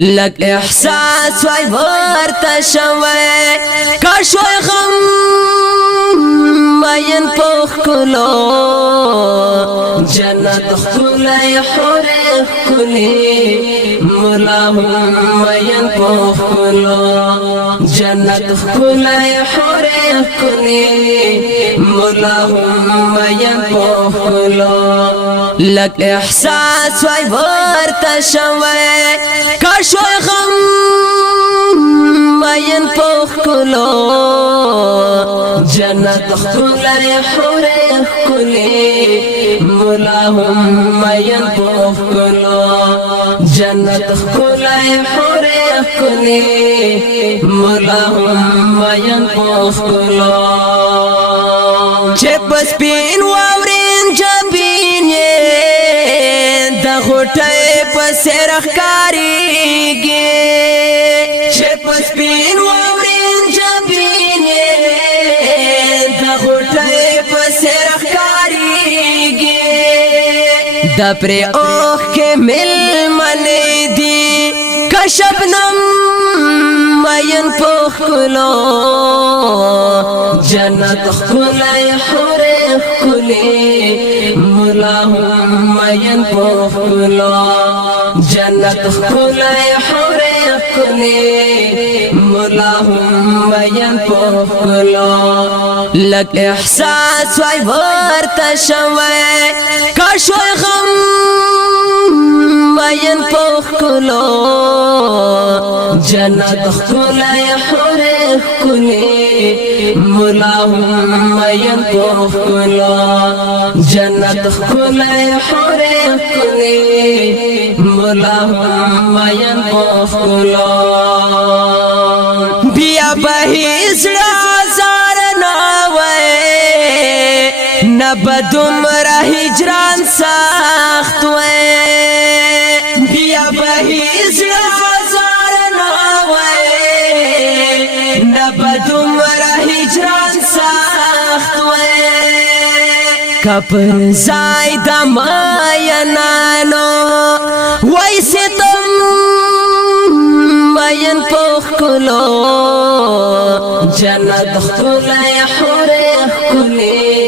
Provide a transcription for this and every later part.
لك احساس وای ورته شوی کاشوی غم مین پوخ کلو جنت خلای حور کلی ملاهم مین پوخ کلو جنت خلای حور کلی ملاهم مین پوخ کلو لك احساس وای ورته شوی کاشوی غم مین پوخ کلو جنت خلای حور کلی ملاهم مین پوخ کلو جنت خلای حور کلی ملاهم مین پوخ کلو چه پس پین واورین جبین د غټه پس رخکاریږي چې پس پین واورین جبین د غټه پس رخکاریږي د پر اوخ کې مل منې دي کشبنم مین پوخ کلو جنت خلای حور کلی ملاهم مین پوخ کلو جنت خلای حور کلی ملاهم مین پوخ کلو لك احساس وای ورته شوی کاشوی غم مین پوخ کلو جنت خلای حور کلی ملاهم مین پوخ کلو جنت خلای حور کلی ملاهم مین پوخ کلو بیا به زړه نبدم را هجران سخت وے بیا بہیز لازار ناوے نبدم را هجران سخت وے کپر زائدہ ماینانو ویسی تم مین پوخ کلو جنت خلای حور کلی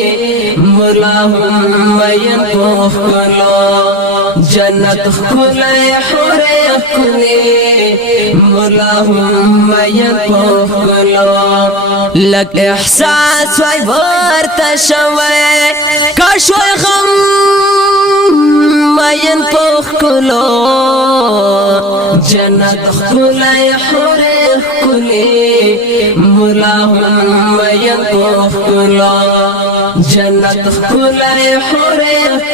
ملاهم مین پوخ کلو جنت خلای حور کلی ملاهم مین پوخ کلو لك احساس وای ورته شوی کاشوی غم مین پوخ کلو جنت خلای حور کلی ملاهم مین پوخ کلو جنت خلای حور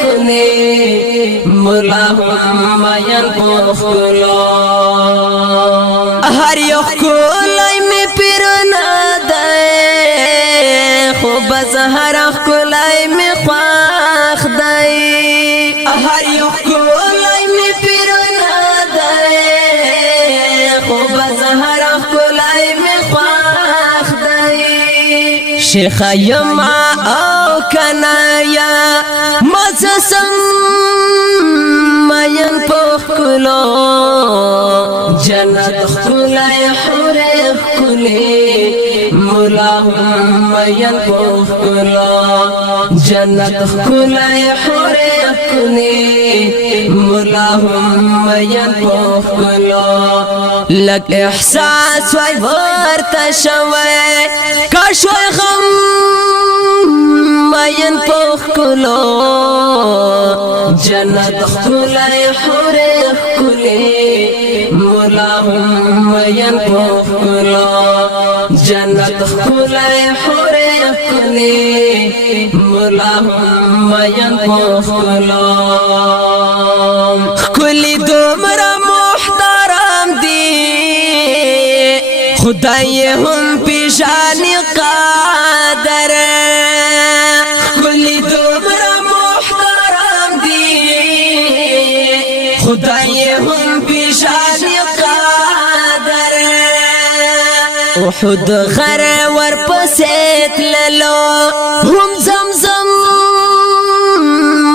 کلی ملاهم مین پوخ کلو هر یو کلی می پیرنا ده خوب زهر کلی می خواخ ده هر یو کلی می پیرنا ده خوب زهر کلی می خواخ ده شیخ یما او کنایا مزسم مین پوخ کلو جنت خلای حور کلی ملاهم مین پوخ کلو جنت خلای حور کلی ملاهم مین پوخ کلو لك احساس وای ورته شوی کاشوی غم مین پوخ کلو جنت خلای حور کلی ملاهم مین پوخ کلو جنت خلای حور کلی ملاهم مین پوخ کلو کلی دومره محترم دی خدای هم پیشانی قادر کلی دومره محترم دی خدای هم پیشانی قادر احد غر ورپسیت للو هم زمزم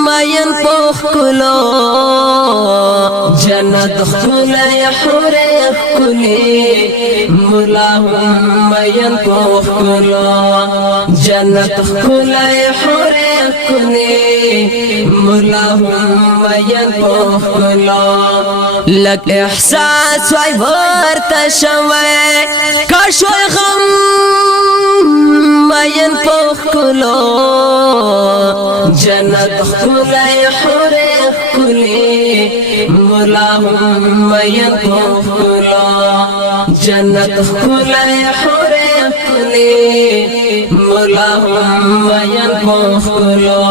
مین پوخ کلو جنت خلای حور کلی مولاهم مین پخلا جنت خلای حور کلی مولاهم مین پخلا لک احساس وای ورته شوی کاشوی غم مین پخلا جنت خلای حور کلی مولاهم مین پخلا جنت خلای حور کلی مولاهم مین پخلا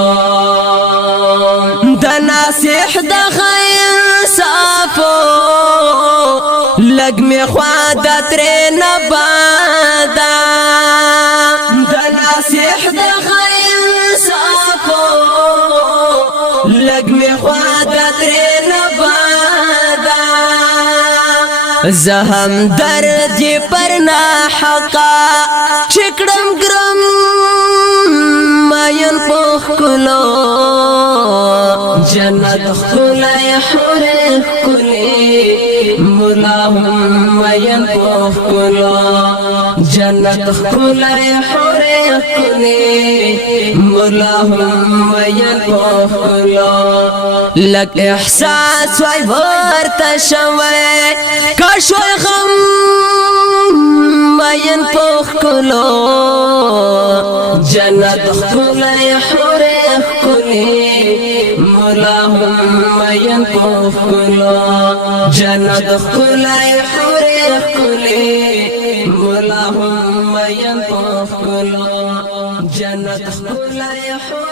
د ناصح د خیر صافو لګ می خوا د تر نه بادا د ناصح د خیر صافو لګ می خوا د تر نه بادا زهم درد پر نا حقا چکړم ګرم ماین پخلو جنت خلای حور کلی مولاهم مین پخلو جنت خلای حور کلی مولاهم مین پخلو لک احساس وای ورته شوی کاشوی غم مین پخلو جنت خلای حور کلی مولاهم مین پخلو جنت خلای حور کلی مولاهم مین پخلو جنت خلای حور